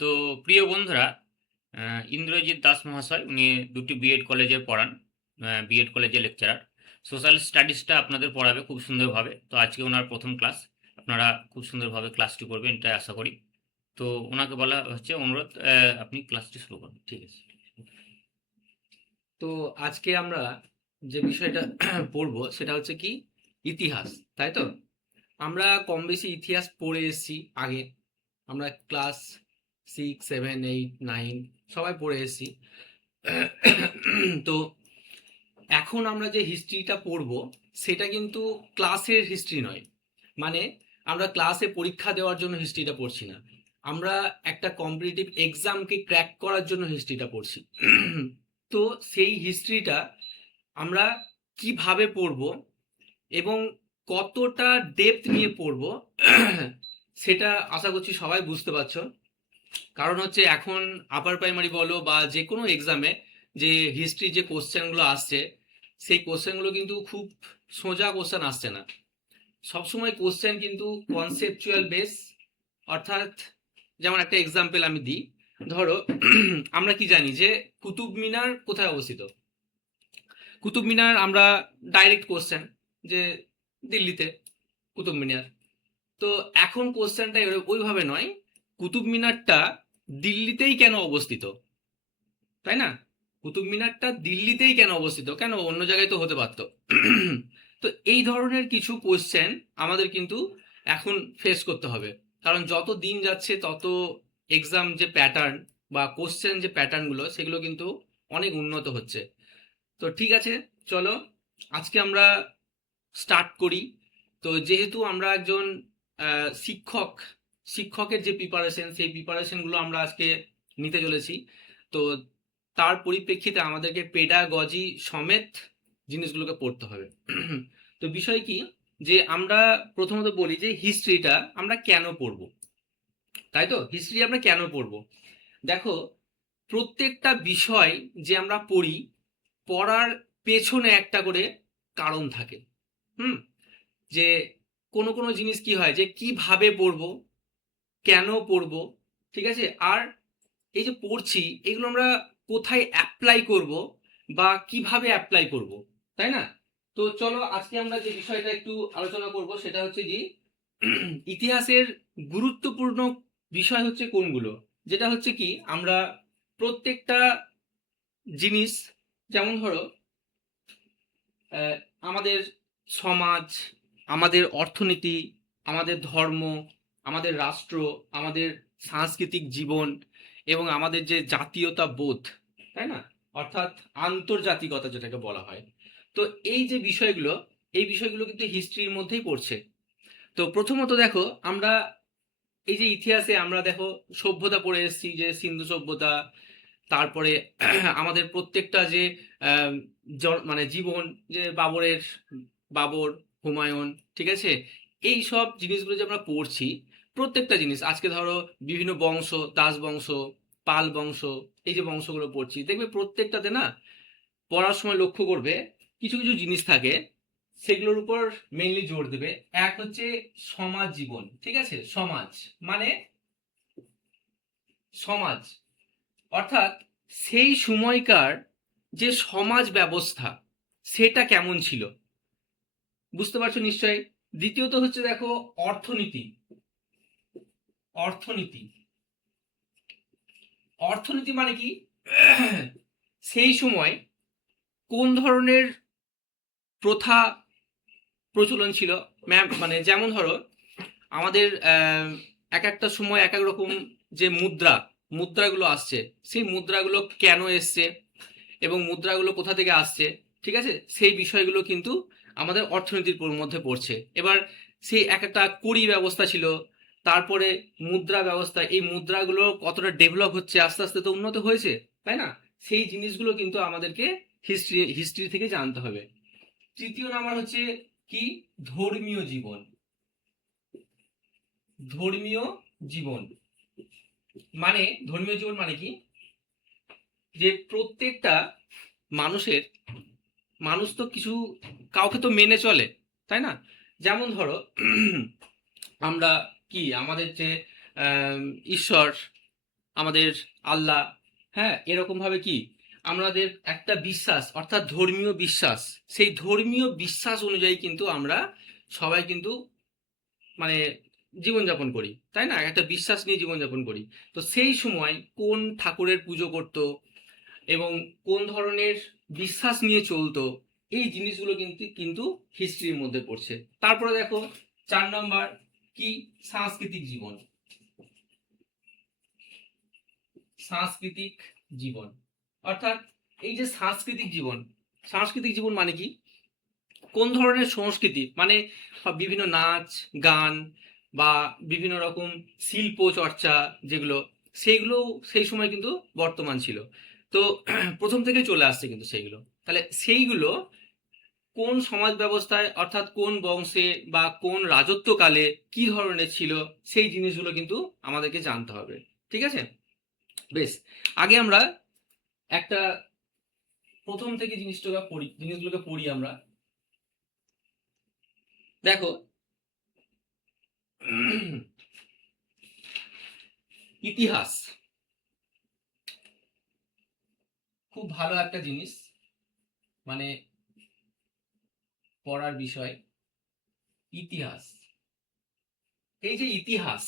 তো প্রিয় বন্ধুরা, ইন্দ্রজিৎ দাস মহাশয় উনি দুটি বিএড কলেজে পড়ান, বিএড কলেজে লেকচারার। সোশ্যাল স্টাডিজটা আপনাদের পড়াবে খুব সুন্দরভাবে। তো আজকে ওনার প্রথম ক্লাস, আপনারা খুব সুন্দরভাবে ক্লাসটি করবেন এটাই আশা করি। তো ওনাকে বলা হচ্ছে অনুরোধ, আপনি ক্লাসটি শুরু করুন। ঠিক আছে। তো আজকে আমরা যে বিষয়টা পড়বো সেটা হচ্ছে কি ইতিহাস, তাই তো? আমরা কম বেশি ইতিহাস পড়ে এসেছি আগে। আমরা ক্লাস 6, 7, 8, 9 সবাই পড়ে এসেছি। তো এখন আমরা যে হিস্ট্রিটা পড়বো সেটা কিন্তু ক্লাসের হিস্ট্রি নয়। মানে আমরা ক্লাসে পরীক্ষা দেওয়ার জন্য হিস্ট্রিটা পড়ছি না, আমরা একটা কম্পিটিটিভ এক্সামকে ক্র্যাক করার জন্য হিস্ট্রিটা পড়ছি। তো সেই হিস্ট্রিটা আমরা কিভাবে পড়ব এবং কতটা ডেপথ নিয়ে পড়ব সেটা আশা করছি সবাই বুঝতে পারছো। কারণ হচ্ছে এখন আপার প্রাইমারি বলো বা যে কোনো এক্সামে যে হিস্ট্রি যে কোশ্চেনগুলো আসছে সেই কোশ্চেনগুলো কিন্তু খুব সোজা কোশ্চেন আসছে না। সবসময় কোশ্চেন কিন্তু কনসেপচুয়াল বেস, অর্থাৎ যেমন একটা এক্সাম্পল আমি দিই। ধরো আমরা কি জানি যে কুতুব মিনার কোথায় অবস্থিত? কুতুব মিনার আমরা ডাইরেক্ট কোশ্চেন যে দিল্লিতে কুতুব মিনার। তো এখন কোশ্চেনটা ওইভাবে নয়, কুতুব মিনারটা দিল্লিতেই কেন অবস্থিত, তাই না? কুতুব মিনারটা দিল্লিতেই কেন অবস্থিত, কেন অন্য জায়গায় তো হতে পারতো। তো এই ধরনের কিছু কোশ্চেন আমাদের কিন্তু এখন ফেস করতে হবে, কারণ যত দিন যাচ্ছে তত এক্সাম যে প্যাটার্ন বা কোশ্চেন যে প্যাটার্নগুলো সেগুলো কিন্তু অনেক উন্নত হচ্ছে। তো ঠিক আছে, চলো আজকে আমরা স্টার্ট করি। তো যেহেতু আমরা একজন শিক্ষক, শিক্ষকের যে প্রিপারেশন সেই প্রিপারেশনগুলো আমরা আজকে নিতে চলেছি। তো তার পরিপ্রেক্ষিতে আমাদেরকে পেডাগজি সমেত জিনিসগুলোকে পড়তে হবে। তো বিষয় কি, যে আমরা প্রথমত বলি যে হিস্ট্রিটা আমরা কেন পড়বো, তাই তো? হিস্ট্রি আমরা কেন পড়বো? দেখো, প্রত্যেকটা বিষয় যে আমরা পড়ি, পড়ার পেছনে একটা করে কারণ থাকে। হুম, যে কোনো কোনো জিনিস কি হয় যে কিভাবে পড়বো, কেন পড়বো, ঠিক আছে? আর এই যে পড়ছি এগুলো আমরা কোথায় অ্যাপ্লাই করব বা কিভাবে অ্যাপ্লাই করব, তাই না? তো চলো আজকে আমরা যে বিষয়টা একটু আলোচনা করব সেটা হচ্ছে যে ইতিহাসের গুরুত্বপূর্ণ বিষয় হচ্ছে কোনগুলো, যেটা হচ্ছে কি আমরা প্রত্যেকটা জিনিস, যেমন ধরো আহ, আমাদের সমাজ, আমাদের অর্থনীতি, আমাদের ধর্ম, আমাদের রাষ্ট্র, আমাদের সাংস্কৃতিক জীবন এবং আমাদের যে জাতীয়তা বোধ, তাই না? অর্থাৎ আন্তর্জাতিকতা যেটাকে বলা হয়। তো এই যে বিষয়গুলো, এই বিষয়গুলো কিন্তু হিস্ট্রির মধ্যেই পড়ছে। তো প্রথমত দেখো, আমরা এই যে ইতিহাসে আমরা দেখো সভ্যতা পড়ে এসেছি, যে সিন্ধু সভ্যতা, তারপরে আমাদের প্রত্যেকটা যে আহ, মানে জীবন, যে বাবরের, বাবর, হুমায়ুন, ঠিক আছে? এই সব জিনিসগুলো যে আমরা পড়ছি, প্রত্যেকটা জিনিস আজকে ধরো বিভিন্ন বংশ, দাস বংশ, পাল বংশ, এই যে বংশগুলো পড়ছি দেখবে প্রত্যেকটাতে না পড়ার সময় লক্ষ্য করবে কিছু কিছু জিনিস থাকে, সেগুলোর উপর মেইনলি জোর দেবে। এক হচ্ছে সমাজ জীবন, ঠিক আছে? সমাজ মানে সমাজ অর্থাৎ সেই সময়কার যে সমাজ ব্যবস্থা সেটা কেমন ছিল, বুঝতে পারছো নিশ্চয়ই। দ্বিতীয়ত হচ্ছে দেখো অর্থনীতি। অর্থনীতি, অর্থনীতি মানে কি, সেই সময় কোন ধরনের প্রথা প্রচলন ছিল। ম্যাম মানে যেমন ধরো আমাদের এক একটা সময় এক এক রকম যে মুদ্রাগুলো আসছে, সেই মুদ্রাগুলো কেন এসছে এবং মুদ্রাগুলো কোথা থেকে আসছে, ঠিক আছে? সেই বিষয়গুলো কিন্তু আমাদের অর্থনীতির মধ্যে পড়ছে। এবার সেই এক একটা কড়ি ব্যবস্থা ছিল, তারপরে মুদ্রা ব্যবস্থা, এই মুদ্রাগুলো কতটা ডেভেলপ হচ্ছে, আস্তে আস্তে তো উন্নত হয়েছে, তাই না? সেই জিনিসগুলো কিন্তু আমাদেরকে হিস্ট্রি থেকে জানতে হবে। তৃতীয় নাম্বার হচ্ছে কি, ধর্মীয় জীবন। ধর্মীয় জীবন মানে, ধর্মীয় জীবন মানে কি, যে প্রত্যেকটা মানুষের, মানুষ তো কিছু কাউকে তো মেনে চলে, তাই না? যেমন ধরো আমরা কি আমাদের যে ঈশ্বর, আমাদের আল্লাহ, হ্যাঁ, এরকম ভাবে কি আমাদের একটা বিশ্বাস অর্থাৎ ধর্মীয় বিশ্বাস, সেই ধর্মীয় বিশ্বাস অনুযায়ী কিন্তু আমরা সবাই কিন্তু মানে জীবনযাপন করি, তাই না? একটা বিশ্বাস নিয়ে জীবনযাপন করি। তো সেই সময় কোন ঠাকুরের পুজো করত এবং কোন ধরনের বিশ্বাস নিয়ে চলতো, এই জিনিসগুলো কিন্তু কিন্তু হিস্ট্রির মধ্যে পড়ছে। তারপরে দেখো 4 নম্বর কি, সাংস্কৃতিক জীবন। সাংস্কৃতিক জীবন অর্থাৎ এই যে সাংস্কৃতিক জীবন, সাংস্কৃতিক জীবন মানে কি, কোন ধরনের সংস্কৃতি, মানে বিভিন্ন নাচ গান বা বিভিন্ন রকম শিল্প চর্চা যেগুলো, সেইগুলো সেই সময় কিন্তু বর্তমান ছিল। তো প্রথম থেকে চলে আসছে কিন্তু সেইগুলো, তাহলে সেইগুলো কোন সমাজ ব্যবস্থায় অর্থাৎ কোন বংশে বা কোন রাজত্বকালে কি ধরনের ছিল, সেই জিনিসগুলো কিন্তু আমাদেরকে জানতে হবে। ঠিক আছে, বেশ। আগে আমরা একটা প্রথম থেকে জিনিসগুলোকে পড়ি আমরা। দেখো, ইতিহাস খুব ভালো একটা জিনিস, মানে পড়ার বিষয়। ইতিহাস, এই যে ইতিহাস,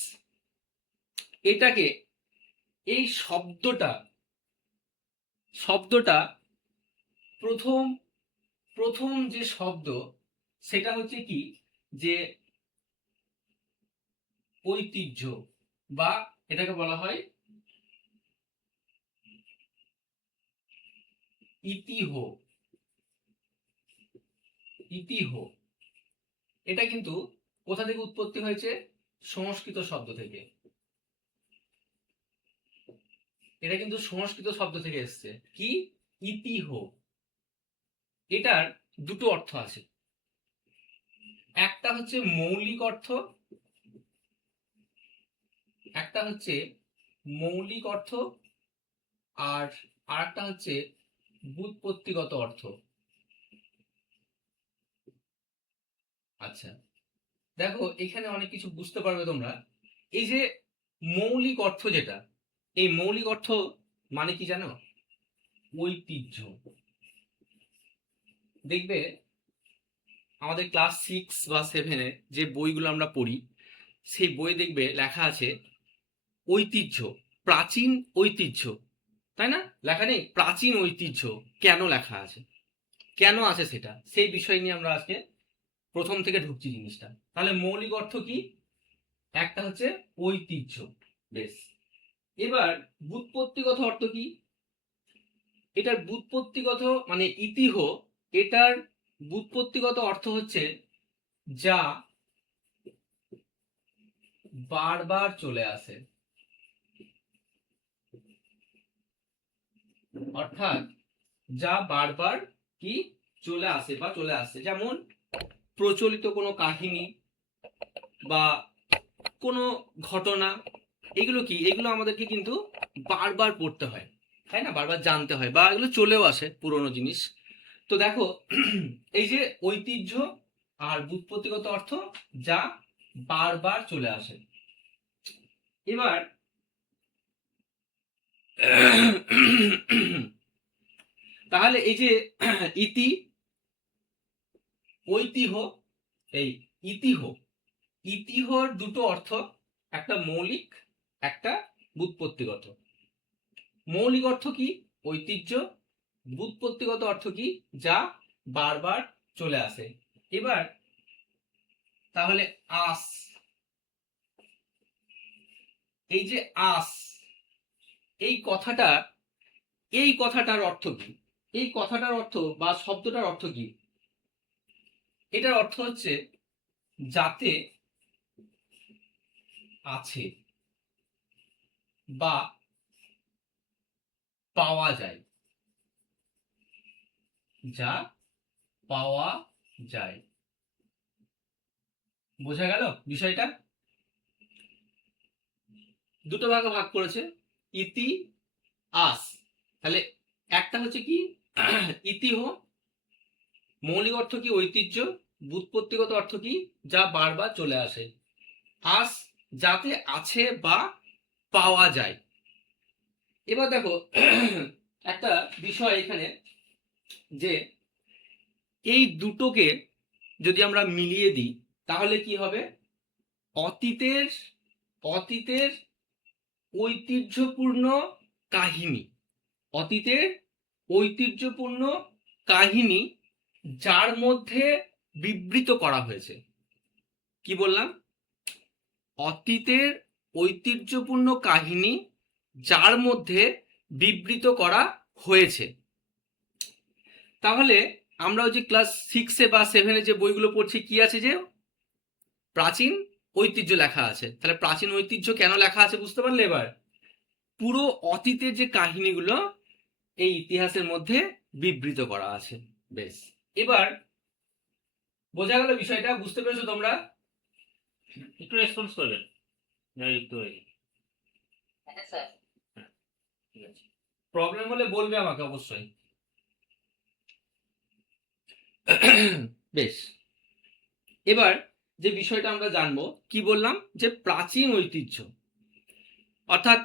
এটাকে, এই শব্দটা প্রথম প্রথম যে শব্দ, সেটা হচ্ছে কি, যে ঐতিহ্য, বা এটাকে বলা হয় ইতিহ। ইতিহ, এটা কিন্তু কোথা থেকে উৎপত্তি হয়েছে? সংস্কৃত শব্দ থেকে। এটা কিন্তু সংস্কৃত শব্দ থেকে এসেছে। কি? ইতিহ। এটার দুটো অর্থ আছে, একটা হচ্ছে মৌলিক অর্থ, একটা হচ্ছে মৌলিক অর্থ, আর আরেকটা হচ্ছে ব্যুৎপত্তিগত অর্থ। আচ্ছা, দেখো এখানে অনেক কিছু বুঝতে পারবে তোমরা। এই যে মৌলিক অর্থ যেটা, এই মৌলিক অর্থ মানে কি জানো? ঐতিহ্য। দেখবে আমাদের ক্লাস 6 বা 7-এ যে বইগুলো আমরা পড়ি, সেই বই দেখবে লেখা আছে ঐতিহ্য, প্রাচীন ঐতিহ্য, তাই না? লেখা নেই প্রাচীন ঐতিহ্য? কেন লেখা আছে, কেন আছে, সেটা সেই বিষয় নিয়ে আমরা আজকে প্রথম থেকে ঢুকছি জিনিসটা। তাহলে মৌলিক অর্থ কি? একটা হচ্ছে ঐতিহ্য, বেশ। এবার ব্যুৎপত্তিগত অর্থ কি? এটার ব্যুৎপত্তিগত মানে ইতিহ, এটার ব্যুৎপত্তিগত অর্থ হচ্ছে যা বারবার চলে আসে। অর্থাৎ যা বারবার কি চলে আসে বা চলে আসছে, যেমন প্রচলিত কোনো কাহিনী বা কোনো ঘটনা, এগুলো কি, এগুলো আমাদেরকে কিন্তু বারবার পড়তে হয়, তাই না? বারবার জানতে হয়, বা এগুলো চলেও আসে পুরনো জিনিস। তো দেখো, এই যে ঐতিহ্য আর ব্যুৎপত্তিগত অর্থ যা বারবার চলে আসে। এবার তাহলে এই যে ইতি, ঐতিহ্য, এই ইতিহ, ইতিহর দুটো অর্থ, একটা মৌলিক, একটা ব্যুৎপত্তিগত। মৌলিক অর্থ কি? ঐতিহ্য। ব্যুৎপত্তিগত অর্থ কি? যা বারবার চলে আসে। এবার তাহলে আস, এই যে আস, এই কথাটা, এই কথাটার অর্থ কি? এই কথাটার অর্থ বা শব্দটার অর্থ কি? এটার অর্থ হচ্ছে যাতে আছে বা পাওয়া যায়, যা পাওয়া যায়। বোঝা গেল বিষয়টা? দুটো ভাগে ভাগ করেছে, ইতি, আস। তাহলে একটা হচ্ছে কি ইতিহ, মৌলিক অর্থ কি? ঐতিহ্য। ব্যুৎপত্তিগত অর্থ কি? যা বারবার চলে আসে। আস, যাতে আছে বা পাওয়া যায়। এবার দেখো একটা বিষয় এখানে, যে এই দুটোকে যদি আমরা মিলিয়ে দিই তাহলে কি হবে, অতীতের অতীতের ঐতিহ্যপূর্ণ কাহিনী, অতীতের ঐতিহ্যপূর্ণ কাহিনী যার মধ্যে বিবৃত করা হয়েছে। কি বললাম? অতীতের ঐতিহ্যপূর্ণ কাহিনী যার মধ্যে বিবৃত করা হয়েছে। তাহলে আমরা ওই যে ক্লাস 6-এ বা 7-এ যে বইগুলো পড়ছি, কি আছে, যে প্রাচীন ঐতিহ্য লেখা আছে। তাহলে প্রাচীন ঐতিহ্য কেন লেখা আছে বুঝতে পারলে? এবার পুরো অতীতের যে কাহিনীগুলো এই ইতিহাসের মধ্যে বিবৃত করা আছে। বেশ, এবার বোঝা গেল বিষয়টা? বুঝতে পেরেছো তোমরা? একটু রেসপন্স করবেন যারা যুক্ত হয়েছে। হ্যাঁ স্যার। ঠিক আছে। প্রবলেম হলে বলবে আমাকে অবশ্যই। বেশ, এবার যে বিষয়টা আমরা জানবো, কি বললাম, যে প্রাচীন ঐতিহ্য, অর্থাৎ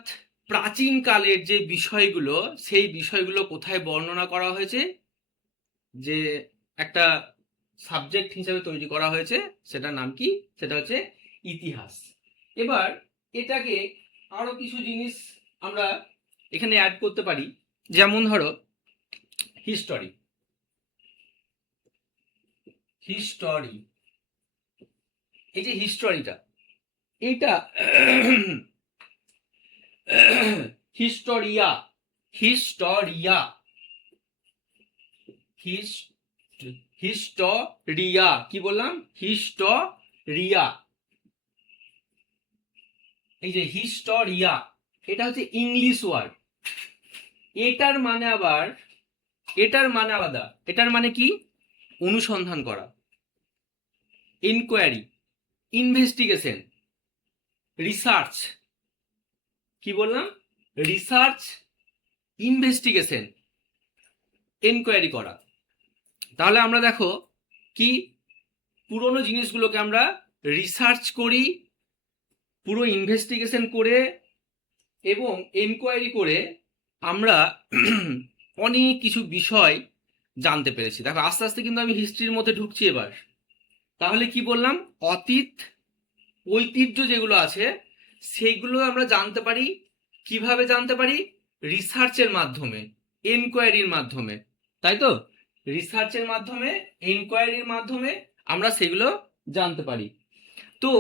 প্রাচীন কালের যে বিষয়গুলো, সেই বিষয়গুলো কোথায় বর্ণনা করা হয়েছে, যে একটা সাবজেক্ট হিসেবে তৈরি করা হয়েছে, সেটার নাম কি? সেটা হচ্ছে ইতিহাস। এবার এটাকে আরো কিছু জিনিস আমরা এখানে অ্যাড করতে পারি, যেমন ধরো হিস্টোরি। হিস্টোরি, এই যে হিস্টোরিটা, এইটা হিস্টোরিয়া, হিস্টোরিয়া, হিস্টোরিয়া, কি বললাম? হিস্টোরিয়া। এই যে হিস্টোরিয়া, এটা হচ্ছে ইংলিশ ওয়ার্ড। এটার মানে আবার, এটার মানে আলাদা। এটার মানে কি? অনুসন্ধান করা, ইনকোয়ারি, ইনভেস্টিগেশন, রিসার্চ। কি বললাম? রিসার্চ, ইনভেস্টিগেশন, এনকোয়ারি করা। তাহলে আমরা দেখো কি, পুরনো জিনিসগুলোকে আমরা রিসার্চ করি, পুরো ইনভেস্টিগেশন করে এবং এনকোয়ারি করে আমরা অনেক কিছু বিষয় জানতে পেরেছি। দেখো আস্তে আস্তে কিন্তু আমি হিস্ট্রির মধ্যে ঢুকছি এবার। তাহলে কি বললাম? অতীত ঐতিহ্য যেগুলো আছে সেইগুলো আমরা জানতে পারি। কিভাবে জানতে পারি? রিসার্চের মাধ্যমে, এনকোয়ারির মাধ্যমে, তাই তো? রিসার্চের মাধ্যমে, এনকোয়ারির মাধ্যমে আমরা সেগুলো জানতে পারি। তো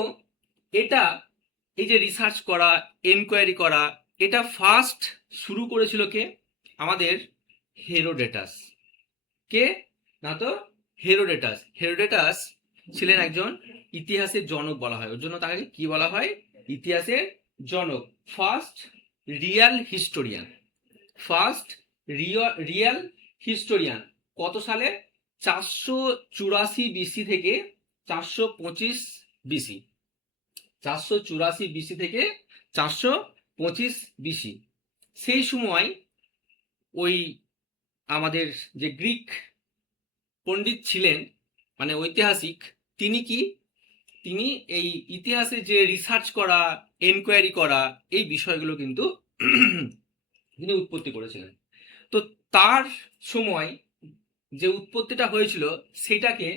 এটা, এই যে রিসার্চ করা, এনকোয়ারি করা, এটা ফার্স্ট শুরু করেছিল কে? আমাদের হেরোডেটাস। কে? না তো, হেরোডেটাস। হেরোডেটাস ছিলেন একজন ইতিহাসের জনক বলা হয়, ওর জন্য তাকে কি বলা হয়? ইতিহাসের জনক, first Real historian. First Real historian. কত সালে? 484 বিসি থেকে 425 বিসি। 484 বিসি থেকে 425 বিসি। সেই সময় ওই আমাদের যে গ্রিক পণ্ডিত ছিলেন, মানে ঐতিহাসিক, তিনি কি, তিনি এই ইতিহাসে যে রিসার্চ করা, এনকোয়ারি করা, এই বিষয়গুলো কিন্তু তিনি উৎপত্তি করেছিলেন। তো তার সময় যে উৎপত্তিটা হয়েছিল সেটাকে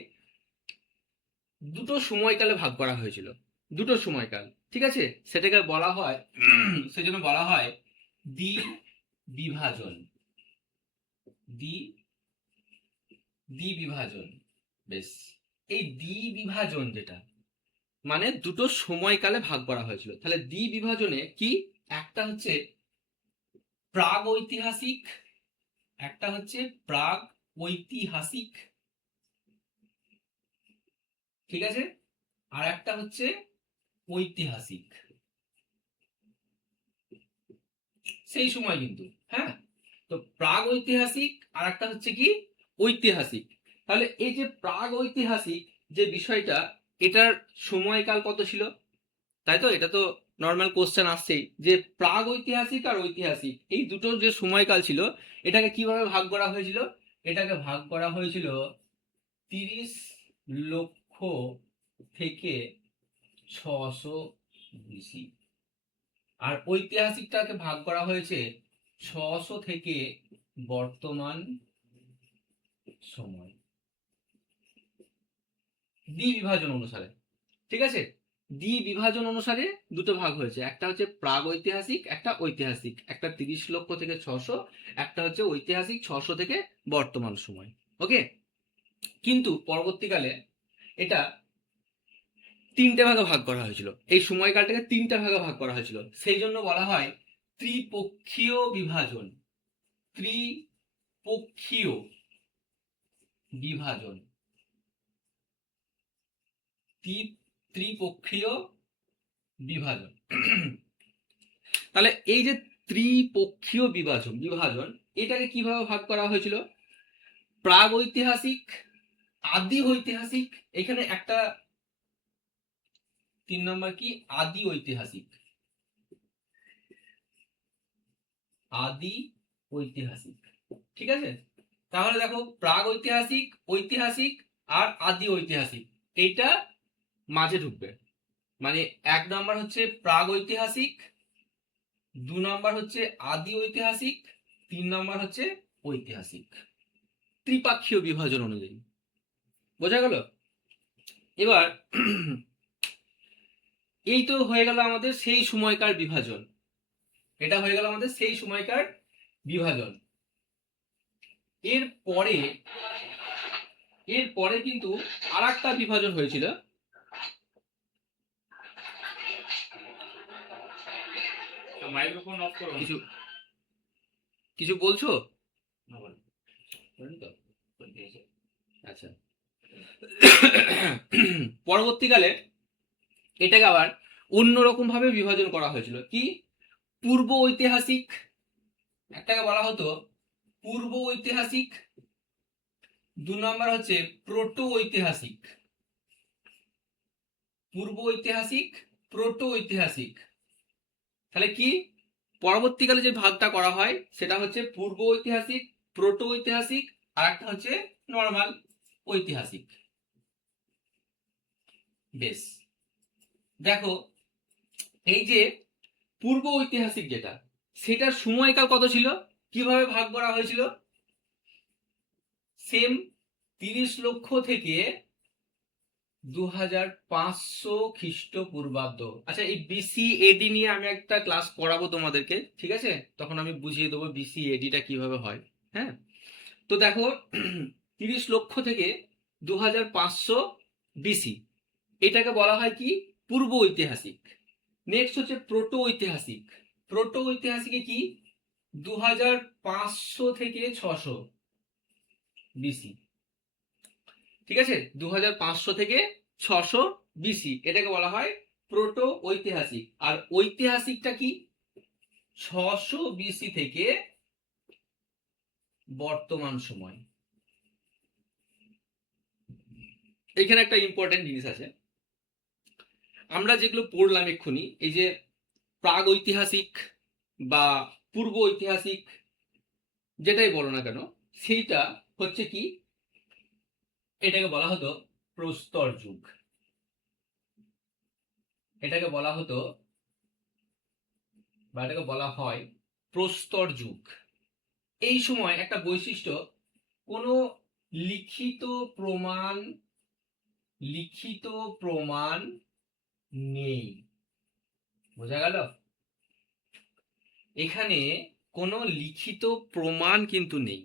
দুটো সময়কালে ভাগ করা হয়েছিল। দুটো সময়কাল, ঠিক আছে? সেটাকে বলা হয়, সেজন্য বলা হয় দ্বি বিভাজন। দ্বিবিভাজন। বেশ, এই দ্বিবিভাজন যেটা মানে দুটো সময়কালে ভাগ করা হয়েছিল। তাহলে দ্বিবিভাজনে কি, একটা হচ্ছে প্রাগ ঐতিহাসিক, একটা হচ্ছে প্রাগ ঐতিহাসিক, ঠিক আছে? আর একটা হচ্ছে ঐতিহাসিক। সেই সময় কিন্তু, হ্যাঁ, তো প্রাগ ঐতিহাসিক আর একটা হচ্ছে কি, ঐতিহাসিক। তাহলে এই যে প্রাগ ঐতিহাসিক যে বিষয়টা, এটার সময়কাল কত ছিল? তাই তো, এটা তো নর্মাল কোশ্চেন আসছেই, যে প্রাগ ঐতিহাসিক আর ঐতিহাসিক এই দুটো যে সময়কাল ছিল, এটাকে কিভাবে ভাগ করা হয়েছিল? এটাকে ভাগ করা হয়েছিল 30 লক্ষ থেকে 600 বিসি। আর ঐতিহাসিকটাকে ভাগ করা হয়েছে 600 থেকে বর্তমান সময় দ্বিবিভাজন অনুসারে। ঠিক আছে, দ্বিবিভাজন অনুসারে দুটো ভাগ হয়েছে, একটা হচ্ছে প্রাগ ঐতিহাসিক, একটা ঐতিহাসিক, একটা 30 লক্ষ থেকে 600, একটা হচ্ছে ঐতিহাসিক 600 থেকে বর্তমান সময়। ওকে, কিন্তু পরবর্তীকালে এটা তিনটে ভাগে ভাগ করা হয়েছিল, এই সময়কালটাকে তিনটা ভাগে ভাগ করা হয়েছিল, সেই জন্য বলা হয় ত্রিপক্ষীয় বিভাজন। ত্রিপক্ষীয় বিভাজন, ত্রিপক্ষীয় বিভাজন। তাহলে এই যে ত্রিপক্ষীয় বিভাজন এটাকে কিভাবে ভাগ করা হয়েছিল? প্রাগ ঐতিহাসিক, আদি ঐতিহাসিক, এখানে একটা 3 নম্বর কি আদি ঐতিহাসিক, আদি ঐতিহাসিক। ঠিক আছে, তাহলে দেখো প্রাগ ঐতিহাসিক, ঐতিহাসিক আর আদি ঐতিহাসিক, এইটা মাঝে ঢুকবে। মানে 1 নম্বর হচ্ছে প্রাগ ঐতিহাসিক, 2 নম্বর হচ্ছে আদি ঐতিহাসিক, 3 নম্বর হচ্ছে ঐতিহাসিক, ত্রিপাক্ষীয় বিভাজন অনুযায়ী। বোঝা গেল? এবার এই তো হয়ে গেল আমাদের সেই সময়কার বিভাজন, এটা হয়ে গেল আমাদের সেই সময়কার বিভাজন। এরপরে কিন্তু আর একটা বিভাজন হয়েছিল। মাইক্রোফোন অফ করুন। কিছু কিছু বলছো? না, বলো। বলেন তো? বলতেছে। আচ্ছা, পরবর্তীকালে এটাকে আবার অন্যরকম ভাবে বিভাজন করা হয়েছিল। কি? পূর্ব ঐতিহাসিক, একটাকে বলা হতো পূর্ব ঐতিহাসিক, 2 নম্বর হচ্ছে প্রোটো ঐতিহাসিক। পূর্ব ঐতিহাসিক, প্রোটো ঐতিহাসিক। তাহলে কি পরবর্তীকালে যে ভাগটা করা হয় সেটা হচ্ছে পূর্ব ঐতিহাসিক, প্রোটো ঐতিহাসিক, আর একটা হচ্ছে নর্মাল ঐতিহাসিক। বেশ, দেখো এই যে পূর্ব ঐতিহাসিক যেটা, সেটার সময়কাল কত ছিল, কিভাবে ভাগ করা হয়েছিল? সেম 30 লক্ষ থেকে 2500 খ্রিস্টপূর্বাব্দ। আচ্ছা, এই বিসি এডি নিয়ে আমি একটা ক্লাস করাবো তোমাদেরকে, ঠিক আছে? তখন আমি বুঝিয়ে দেবো বিসি এডিটা কিভাবে হয়। হ্যাঁ, তো দেখো 30 লক্ষ থেকে 2500 বিসি, এটাকে বলা হয় কি পূর্ব ঐতিহাসিক। নেক্সট হচ্ছে প্রোটো ঐতিহাসিক। প্রোটো ঐতিহাসিকে কি 2500 থেকে 600 বিসি। ঠিক আছে, 2500 থেকে 600 বিসি, এটাকে বলা হয় প্রোটো ঐতিহাসিক। আর ঐতিহাসিকটা কি 600 বিসি থেকে বর্তমান সময়। এখানে একটা ইম্পর্টেন্ট জিনিস আছে, আমরা যেগুলো পড়লাম এক্ষুনি, এই যে প্রাগ ঐতিহাসিক বা পূর্ব ঐতিহাসিক যেটাই বলো না কেন, সেইটা হচ্ছে কি এটাকে বলা হতো প্রস্তর যুগ। এটাকে বলা হতো বা এটাকে বলা হয় প্রস্তর যুগ। এই সময় একটা বৈশিষ্ট্য, কোনো লিখিত প্রমাণ লিখিত প্রমাণ নেই। বোঝা গেল? এখানে কোনো লিখিত প্রমাণ কিন্তু নেই।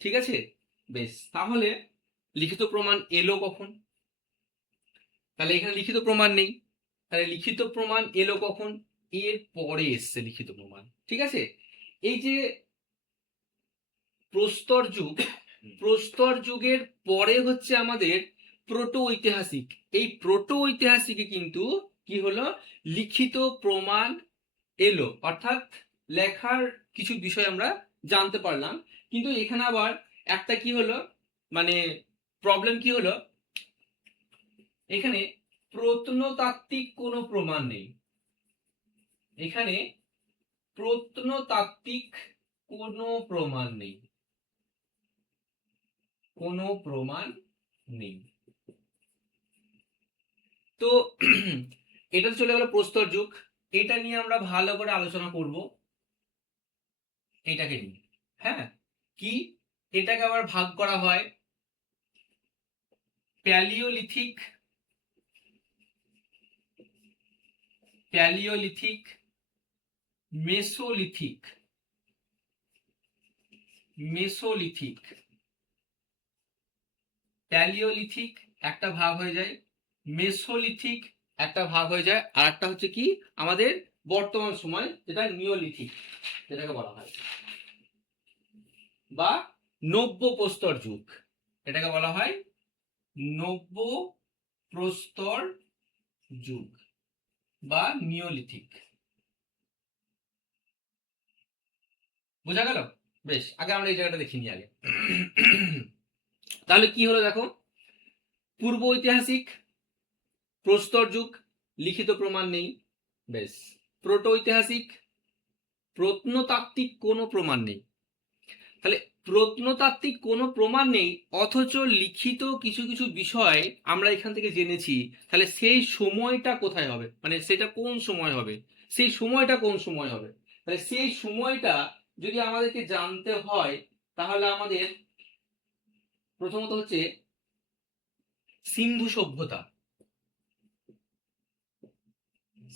ঠিক আছে, বেশ, তাহলে লিখিত প্রমাণ এলো কখন? তাহলে এখানে লিখিত প্রমাণ নেই, তাহলে লিখিত প্রমাণ এলো কখন? এর পরে এসছে লিখিত প্রমাণ। ঠিক আছে, এই যে প্রস্তর যুগ, প্রস্তর যুগের পরে হচ্ছে আমাদের প্রোটো ঐতিহাসিক। এই প্রোটো ঐতিহাসিকে কিন্তু কি হলো, লিখিত প্রমাণ এলো, অর্থাৎ লেখার কিছু বিষয় আমরা জানতে পারলাম। কিন্তু এখানে আবার একটা কি হলো, মানে প্রবলেম কি হলো, এখানে প্রত্নতাত্ত্বিক কোনো প্রমাণ নেই। এখানে প্রত্নতাত্ত্বিক কোনো প্রমাণ নেই, কোনো প্রমাণ নেই। তো এটা চলে গেল প্রস্তর যুগ, এটা নিয়ে আমরা ভালো করে আলোচনা করব। এইটাকে নিয়ে। হ্যাঁ, কি এটাকে আবার ভাগ করা হয় Palaeolithic, Palaeolithic, Mesolithic, Mesolithic, Palaeolithic একটা ভাগ হয়ে যায়, মেসোলিথিক একটা ভাগ হয়ে যায়, আর একটা হচ্ছে কি আমাদের বর্তমান সময় যেটা নিওলিথিক যেটাকে বলা হয়, বা নব্য প্রস্তর যুগ, এটাকে বলা হয় নব্য প্রস্তর যুগ বা নিওলিথিক। বোঝা গেল? বেশ, আগে আমরা এই জায়গাটা দেখে নিই আগে। তাহলে কি হলো দেখো, পূর্ব ঐতিহাসিক, প্রস্তর যুগ, লিখিত প্রমাণ নেই। বেশ, প্রোটো ঐতিহাসিক, প্রত্নতাত্ত্বিক কোনো প্রমাণ নেই। তাহলে প্রত্নতাত্ত্বিক কোনো প্রমাণ নেই, অথচ লিখিত কিছু কিছু বিষয় আমরা এখান থেকে জেনেছি। তাহলে সেই সময়টা কোথায় হবে, মানে সেটা কোন সময় হবে, সেই সময়টা কোন সময় হবে? তাহলে সেই সময়টা যদি আমাদেরকে জানতে হয়, তাহলে আমাদের প্রথমত হচ্ছে সিন্ধু সভ্যতা,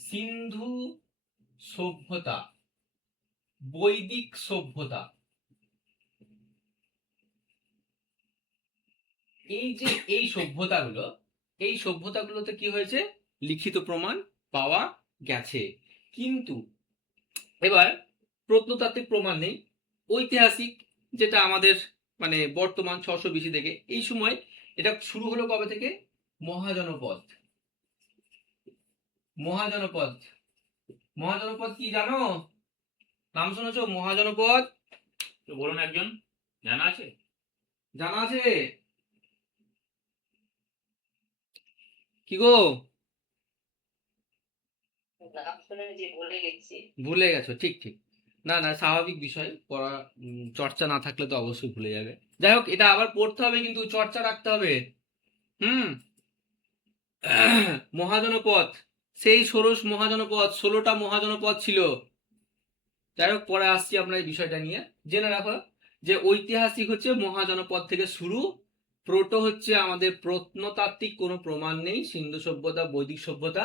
সিন্ধু সভ্যতা, বৈদিক সভ্যতা, এই যে এই সভ্যতাগুলো, এই সভ্যতাগুলোতে কি হয়েছে, লিখিত প্রমাণ পাওয়া গেছে। কিন্তু এবার প্রত্নতাত্ত্বিক প্রমাণ নেই। ঐতিহাসিক, যেটা আমাদের মানে বর্তমান 600 BC থেকে, এই সময় এটা শুরু হলো কবে থেকে, মহাজনপদ, মহাজনপদ, মহাজনপদ কি জানো, নাম শুনেছো মহাজনপদ? তো বলুন একজন, জানা আছে? জানা আছে? কি গো, নাম শুনে যে ভুলে গেছি। ভুলে গেছো? ঠিক ঠিক, না না, স্বাভাবিক বিষয়, পড়া চর্চা না থাকলে তো অবশ্যই ভুলে যাবে। যাই হোক, এটা আবার পড়তে হবে, কিন্তু চর্চা রাখতে হবে। হুম। মহাজনপদ, সেই ষোড়শ মহাজনপদ, 16টা মহাজনপদ ছিল। যাই হোক, পরে আসছি আমরা এই বিষয়টা নিয়ে। জেনে রাখো যে ঐতিহাসিক হচ্ছে মহাজনপদ থেকে শুরু, প্রোটো হচ্ছে আমাদের প্রত্নতাত্ত্বিক কোনো প্রমাণ নেই, সিন্ধু সভ্যতা, বৈদিক সভ্যতা,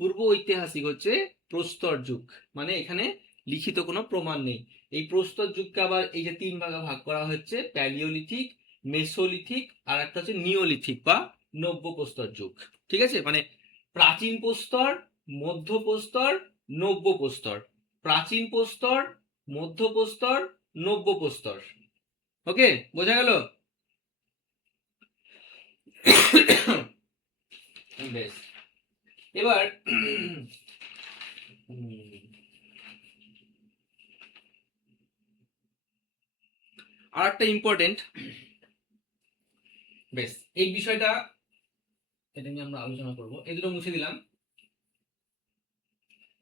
পূর্ব ঐতিহাসিক হচ্ছে প্রস্তর যুগ, মানে এখানে লিখিত কোনো প্রমাণ নেই। এই প্রস্তর যুগকে আবার এই যে 3 ভাগে ভাগ করা হচ্ছে, প্যালিওলিথিক, মেসোলিথিক, আর একটা হচ্ছে নিওলিথিক বা নব্য প্রস্তর যুগ। ঠিক আছে, মানে প্রাচীন প্রস্তর, মধ্য প্রস্তর, নব্য প্রস্তর, প্রাচীন প্রস্তর, মধ্য প্রস্তর, নব্য প্রস্তর। ওকে, বোঝা গেল? বেশ, এবার আর একটা ইম্পর্টেন্ট, বেশ এই বিষয়টা, এটা নিয়ে আমরা আলোচনা করব, এই দুটো মুছে দিলাম।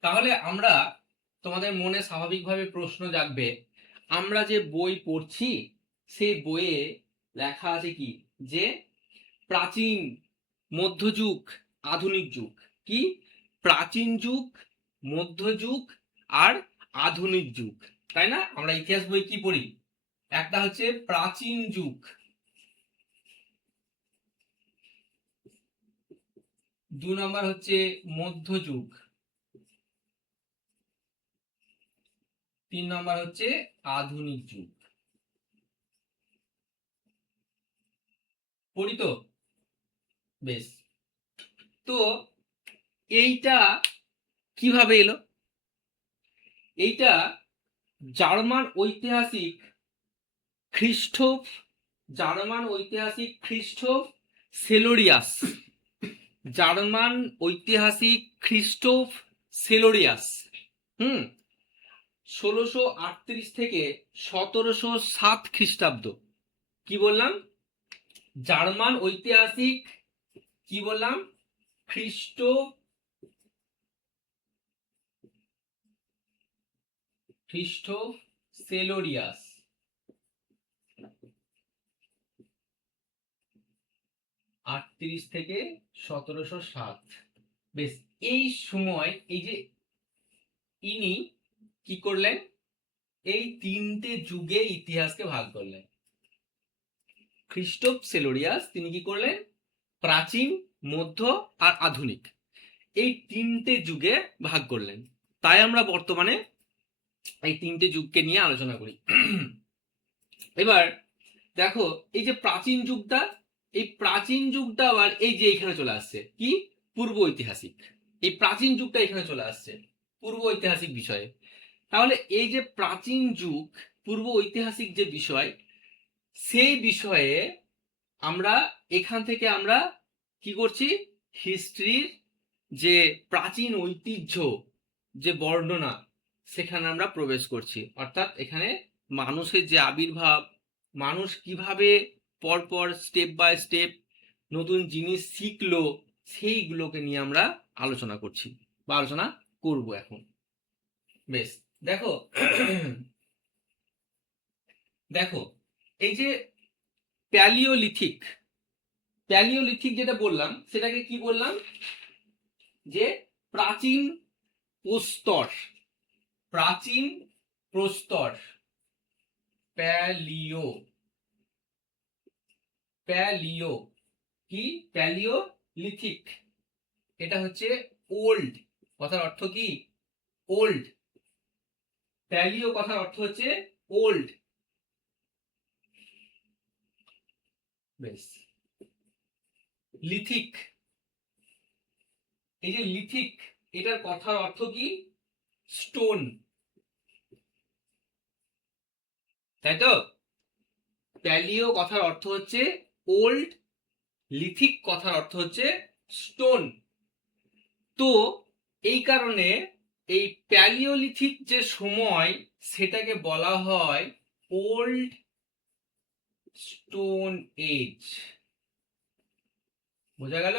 তাহলে আমরা, তোমাদের মনে স্বাভাবিকভাবে প্রশ্ন জাগবে, আমরা যে বই পড়ছি সেই বইয়ে লেখা আছে কি, যে প্রাচীন, মধ্যযুগ, আধুনিক যুগ। কি, প্রাচীন যুগ, মধ্যযুগ আর আধুনিক যুগ, তাই না? আমরা ইতিহাস বই কি পড়ি, একটা হচ্ছে প্রাচীন যুগ, 2 নম্বর হচ্ছে মধ্যযুগ, 3 নম্বর হচ্ছে আধুনিক যুগ। পড়ি তো? বেশ, তো এইটা কিভাবে এলো? এইটা জার্মান ঐতিহাসিক খ্রিস্টোফ, জার্মান ঐতিহাসিক খ্রিস্টোফ সেলোরিয়াস, জার্মান ঐতিহাসিক খ্রিস্টোফ সেলোরিয়াস, 1638 থেকে 1707 খ্রিস্টাব্দ। কি বললাম? জার্মান ঐতিহাসিক, কি বললাম, খ্রিস্টোফ সেলোরিয়াস, 38 থেকে 1707। বেশ, এই সময় এই যে ইনি কি করলেন, এই তিনটে যুগে ইতিহাসকে ভাগ করলেন। খ্রিস্টোফ সেলোরিয়াস তিনি কি করলেন? প্রাচীন, মধ্য আর আধুনিক এই তিনটে যুগে ভাগ করলেন। তাই আমরা বর্তমানে এই তিনটে যুগকে নিয়ে আলোচনা করি। এবার দেখো, এই যে প্রাচীন যুগটা, এই প্রাচীন যুগটা আবার এই যে এখানে চলে আসছে কি? পূর্ব ঐতিহাসিক। এই প্রাচীন যুগটা এখানে চলে আসছে পূর্ব ঐতিহাসিক বিষয়ে। তাহলে এই যে প্রাচীন যুগ, পূর্ব ঐতিহাসিক যে বিষয়, সেই বিষয়ে আমরা এখান থেকে আমরা কি করছি? হিস্ট্রির যে প্রাচীন ঐতিহ্য, যে বর্ণনা, সেখানে আমরা প্রবেশ করছি। অর্থাৎ এখানে মানুষের যে আবির্ভাব, মানুষ কিভাবে পরপর স্টেপ বাই স্টেপ নতুন জিনিস শিখলো, সেইগুলোকে নিয়ে আমরা আলোচনা করছি বা আলোচনা করব এখন। বেশ, দেখো দেখো এই যে প্যালিওলিথিক, প্যালিওলিথিক যেটা বললাম সেটাকে কি বললাম? যে প্রাচীন প্রস্তর, প্রাচীন প্রস্তর, প্যালিও, প্যালিও কি? প্যালিওলিথিক। এটা হচ্ছে ওল্ড, কথার অর্থ কি? ওল্ড। প্যালিও কথার অর্থ হচ্ছে ওল্ড। বেশ, লিথিক, এই যে লিথিক, এটার কথার অর্থ কি? স্টোন, তাই তো? প্যালিও কথার অর্থ হচ্ছে ওল্ড, লিথিক কথার অর্থ হচ্ছে স্টোন। তো এই কারণে এই প্যালিওলিথিক যে সময়, সেটাকে বলা হয় ওল্ড স্টোন এজ। বোঝা গেল?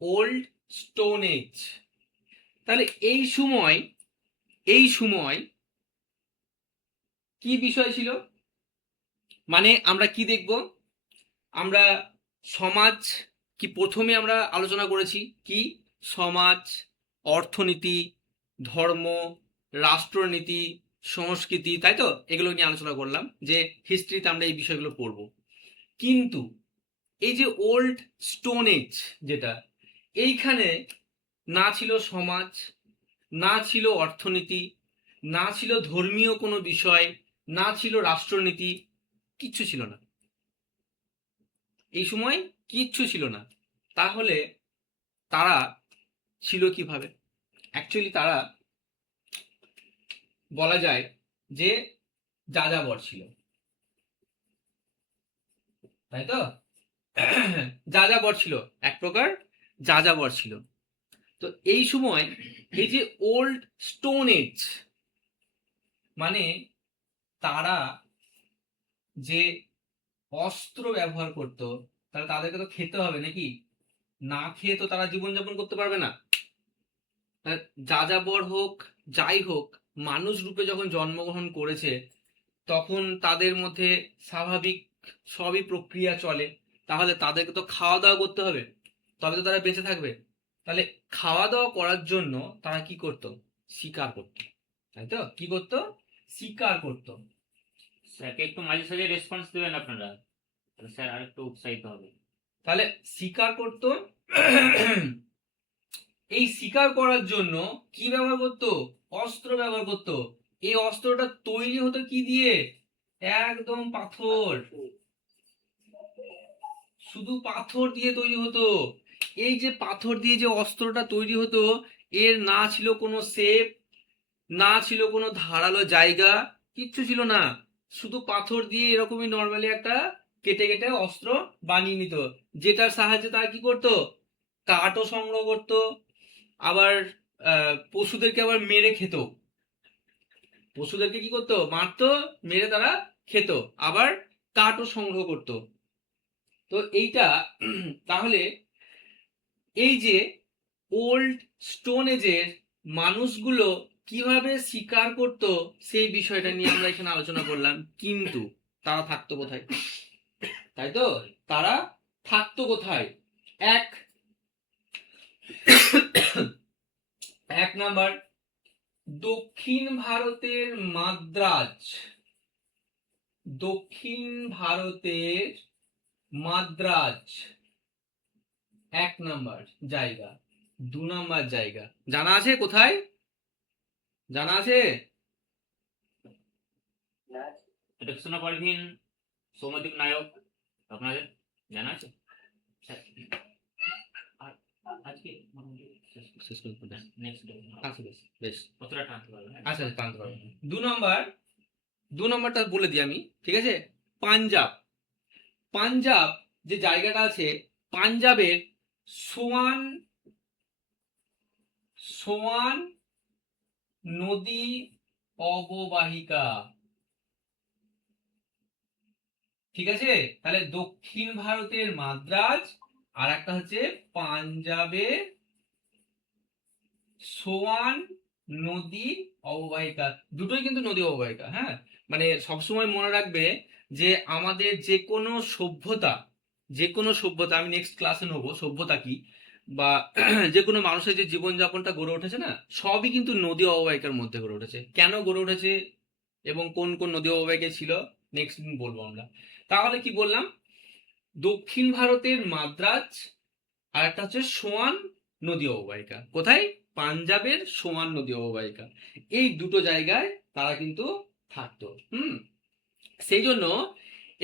Old stone age. তাহলে এই সময়, এই সময় কি বিষয় ছিল? মানে আমরা কি দেখব? আমরা সমাজ কি প্রথমে আমরা আলোচনা করেছি কি? সমাজ, অর্থনীতি, ধর্ম, রাষ্ট্রনীতি, সংস্কৃতি, তাই তো? এগুলো নিয়ে আলোচনা করলাম যে হিস্ট্রিতে আমরা এই বিষয়গুলো পড়ব। কিন্তু এই যে ওল্ড স্টোন এজ যেটা, এইখানে না ছিল সমাজ, না ছিল অর্থনীতি, না ছিল ধর্মীয় কোনো বিষয়, না ছিল রাষ্ট্রনীতি, কিচ্ছু ছিল না। এই সময় কিচ্ছু ছিল না। তাহলে তারা ছিল কিভাবে? অ্যাকচুয়ালি তারা বলা যায় যে যাযাবর ছিল, তাই তো? যাযাবর ছিল, এক প্রকার যাযাবর ছিল। তো এই সময় এই যে ওল্ড স্টোন এজ, মানে তারা যে অস্ত্র ব্যবহার করত, তাহলে তাদেরকে তো খেতে হবে নাকি? না খেয়ে তো তারা জীবনযাপন করতে পারবে না। যাযাবর হোক, যাই হোক, মানুষ রূপে যখন জন্মগ্রহণ করেছে, তখন তাদের মধ্যে স্বাভাবিক সবই প্রক্রিয়া চলে। তাহলে তাদেরকে তো খাওয়া দাওয়া করতে হবে, তবে তো তারা বেঁচে থাকবে। তাহলে খাওয়া দাওয়া করার জন্য তারা কি করত? শিকার করত, তাই তো? কি করত? শিকার করত। স্যারকে একটু মাঝে সাঝে রেসপন্স দেবেন আপনারা, তাহলে স্যার আর একটু উৎসাহিত হবে। তাহলে শিকার করত। এই শিকার করার জন্য কি ব্যবহার করত? অস্ত্র ব্যবহার করত। এই অস্ত্রটা তৈরি হতো কি দিয়ে? একদম পাথর, শুধু পাথর দিয়ে তৈরি হতো। এই যে পাথর দিয়ে যে অস্ত্রটা তৈরি হতো, এর না ছিল কোনো শেপ, না ছিল কোনো ধারালো জায়গা, কিচ্ছু ছিল না। শুধু পাথর দিয়ে এরকমই নর্মালি একটা কেটে কেটে অস্ত্র বানিয়ে নিত, যেটার সাহায্যে তারা কি করতো? কাঠও সংগ্রহ করতো, আবার পশুদেরকে আবার মেরে খেত। পশুদেরকে কি করতো? মারতো, মেরে তারা খেত, আবার কাঠও সংগ্রহ করতো। তো এইটা তাহলে এই যে ওল্ড স্টোন এজের মানুষগুলো কিভাবে শিকার করত, সেই বিষয়টা নিয়ে আমরা এখানে আলোচনা করলাম। কিন্তু তারা থাকতো কোথায়? তাই তো? তারা থাকতো কোথায়? এক নাম্বার, দক্ষিণ ভারতের মাদ্রাজ, দক্ষিণ ভারতের মাদ্রাজ 1 নাম্বার জায়গা। 2 নাম্বার জায়গা জানা আছে কোথায়? জানা আছে? রচনা পারভিন, সৌম্যদীপ নায়ক, আপনাদের জানা আছে? স্যার, আর আজকে শেষ করে ফেলো। নেক্সট ডে আচ্ছা বেশ বেশ কতটা টানতে পারবেন? আচ্ছা টানতে পারবো। 2 নম্বরটা বলে দিই আমি, ঠিক আছে? পাঞ্জাব, পাঞ্জাব যে জায়গাটা আছে, পাঞ্জাবের সোয়ান সোয়ান নদী অববাহিকা, ঠিক আছে? তাহলে দক্ষিণ ভারতের মাদ্রাজ আর একটা হচ্ছে পাঞ্জাবের সোয়ান নদী অববাহিকা, দুটোই কিন্তু নদী অববাহিকা। হ্যাঁ, মানে সবসময় মনে রাখবে যে আমাদের যে কোনো সভ্যতা আমি নেক্সট ক্লাসে নেবো সভ্যতা কি, বা যে কোনো মানুষের যে জীবনযাপনটা গড়ে উঠেছে না, সবই কিন্তু নদী অববাহিকার মধ্যে গড়ে উঠেছে। কেন গড়ে উঠেছে এবং কোন কোন নদী অববাহিকায় ছিল নেক্সট দিন বলবো আমরা। তাহলে কি বললাম? দক্ষিণ ভারতের মাদ্রাজ আর একটা হচ্ছে সোয়ান নদী অববাহিকা। কোথায়? পাঞ্জাবের সোয়ান নদী অববাহিকা। এই দুটো জায়গায় তারা কিন্তু থাকতো। সেই জন্য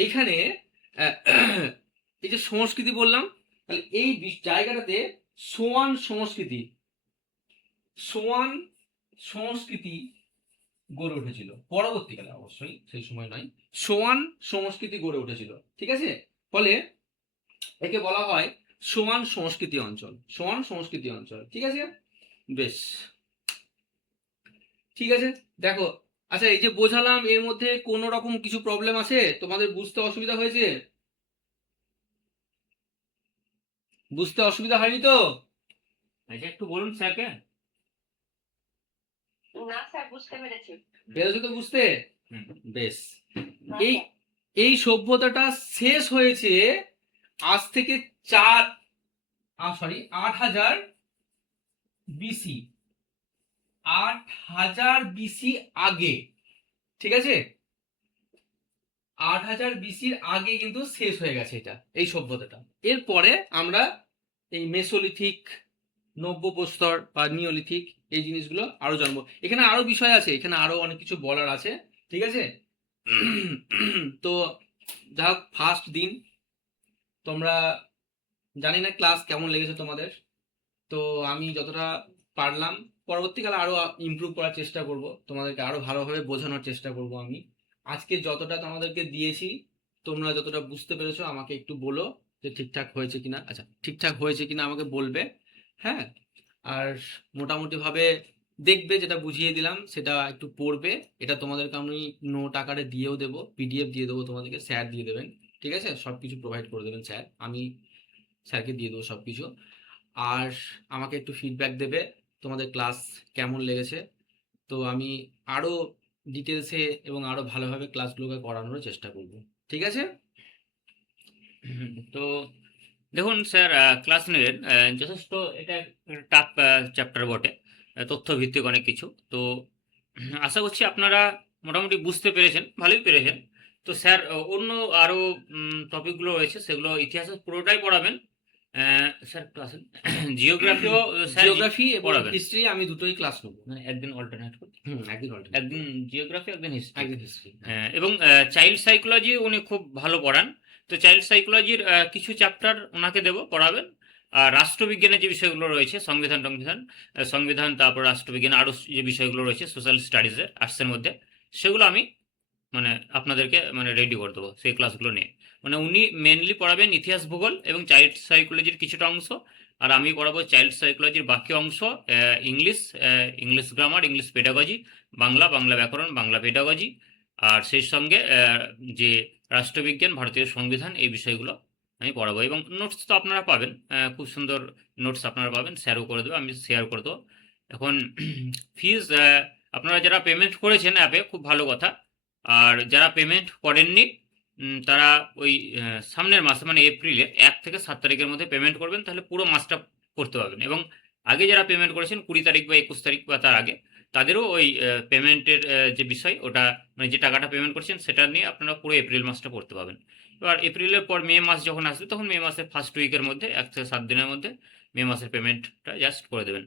এইখানে এই যে সংস্কৃতি বললাম, তাহলে এই জায়গাটাতে সোয়ান সংস্কৃতি গড়ে উঠেছিল পরবর্তীকালে, অবশ্যই সেই সময় নয়। সোয়ান সংস্কৃতি গড়ে উঠেছিল, ঠিক আছে? ফলে একে বলা হয় সোয়ান সংস্কৃতি অঞ্চল, সোয়ান সংস্কৃতি অঞ্চল, ঠিক আছে? বেশ, ঠিক আছে। দেখো, আচ্ছা এই যে বোঝালাম, এর মধ্যে কোনো রকম কিছু প্রবলেম আছে? তোমাদের বুঝতে অসুবিধা হয়েছে? বুঝতে অসুবিধা হয়নি তো? আচ্ছা, একটু বলুন স্যারকে। না স্যার, বুঝতে পেরেছি। পেরেছো তো বুঝতে? হুম। বেশ। না এই স্যার। এই সভ্যতাটা শেষ হয়েছে আজ থেকে 8000 বিসি, 8000 বিসি আগে, ঠিক আছে? 8000 বিসির আগে কিন্তু শেষ হয়ে গেছে এটা, এই সভ্যতাটা। এরপরে আমরা এই মেসোলিথিক, নব্যপ্রস্তর বা নিওলিথিক, এই জিনিসগুলো আরো জানবো। এখানে আরো বিষয় আছে, এখানে আরো অনেক কিছু বলার আছে, ঠিক আছে? তো যাই হোক, ফার্স্ট দিন তোমরা, জানি না ক্লাস কেমন লেগেছে তোমাদের। তো আমি যতটা পারলাম পরবর্তীকালে আরো ইমপ্রুভ করার চেষ্টা করব, তোমাদেরকে আরো ভালোভাবে বোঝানোর চেষ্টা করব আমি। আজকে যতটা তোমাদেরকে দিয়েছি, তোমরা যতটা বুঝতে পেরেছো আমাকে একটু বলো যে ঠিকঠাক হয়েছে কিনা। আচ্ছা, ঠিকঠাক হয়েছে কিনা আমাকে বলবে, হ্যাঁ? আর মোটামুটি ভাবে দেখবে, যেটা বুঝিয়ে দিলাম সেটা একটু পড়বে। এটা তোমাদেরকে আমি নোট আকারে দিয়েও দেবো, পিডিএফ দিয়ে দেবো তোমাদেরকে, স্যার দিয়ে দেবেন, ঠিক আছে? সবকিছু প্রোভাইড করে দেবেন স্যার, আমি স্যারকে দিয়ে দেবো সবকিছু। আর আমাকে একটু ফিডব্যাক দেবে তোমাদের ক্লাস কেমন লেগেছে। তো আমি আরো ডিটেলসে এবং আরো ভালোভাবে ক্লাসগুলোকে করানোর চেষ্টা করব, ঠিক আছে? তো দেখুন স্যার, ক্লাস নেবেন, যথেষ্ট এটা টাফ চ্যাপ্টার বটে, তথ্য ভিত্তিক অনেক কিছু। তো আশা করছি আপনারা মোটামুটি বুঝতে পেরেছেন, ভালোই পেরেছেন। তো স্যার অন্য আরও টপিকগুলো রয়েছে, সেগুলো ইতিহাসের পুরোটাই পড়াবেন। স্যার একটু আসেন। জিওগ্রাফিও স্যার জিওগ্রাফি এবং পড়াবেন। হিস্ট্রি আমি দুটোই ক্লাস নেবো। মানে একদিন অল্টারনেট করতে, একদিন alternate। একদিন জিওগ্রাফি, একদিন হিস্ট্রি। একদিন হিস্ট্রি। এবং চাইল্ড সাইকোলজি উনি খুব ভালো পড়ান। তো চাইল্ড সাইকোলজির কিছু চ্যাপ্টার ওনাকে দেবো, পড়াবেন। আর রাষ্ট্রবিজ্ঞানের যে বিষয়গুলো রয়েছে, সংবিধান টংবিধান, সংবিধান, তারপর রাষ্ট্রবিজ্ঞান, আরও যে বিষয়গুলো রয়েছে সোশ্যাল স্টাডিজের, আর্টসের মধ্যে, সেগুলো আমি মানে আপনাদেরকে মানে রেডি করে দেবো সেই ক্লাসগুলো নিয়ে। মানে উনি মেনলি পড়াবেন ইতিহাস, ভূগোল এবং চাইল্ড সাইকোলজির কিছুটা অংশ, আর আমি পড়াবো চাইল্ড সাইকোলজির বাকি অংশ, English, English grammar, English pedagogy, Bangla, Bangla ব্যাকরণ, বাংলা পেডাগজি, আর সেই সঙ্গে যে রাষ্ট্রবিজ্ঞান, ভারতীয় সংবিধান, এই বিষয়গুলো আমি পড়াবো। এবং নোটস তো আপনারা পাবেন, খুব সুন্দর নোটস আপনারা পাবেন, স্যারও করে দেবো, আমি শেয়ার করে দেবো। এখন ফিজ, আপনারা যারা পেমেন্ট করেছেন অ্যাপে, খুব ভালো কথা। আর যারা পেমেন্ট করেননি তারা ওই সামনের মাসে মানে এপ্রিলে 1 থেকে 7 তারিখের মধ্যে পেমেন্ট করবেন, তাহলে পুরো মাসটা করতে পারবেন। এবং আগে যারা পেমেন্ট করেছেন 20 তারিখ বা 21 তারিখ বা তার আগে, তাদেরও ওই পেমেন্টের যে বিষয় ওটা মানে যে টাকাটা পেমেন্ট করছেন সেটা নিয়ে আপনারা পুরো এপ্রিল মাসটা পড়তে পাবেন। এবার এপ্রিলের পর মে মাস যখন আসবে তখন মে মাসের ফার্স্ট উইকের মধ্যে 1 থেকে 7 দিনের মধ্যে মে মাসের পেমেন্টটা জাস্ট করে দেবেন।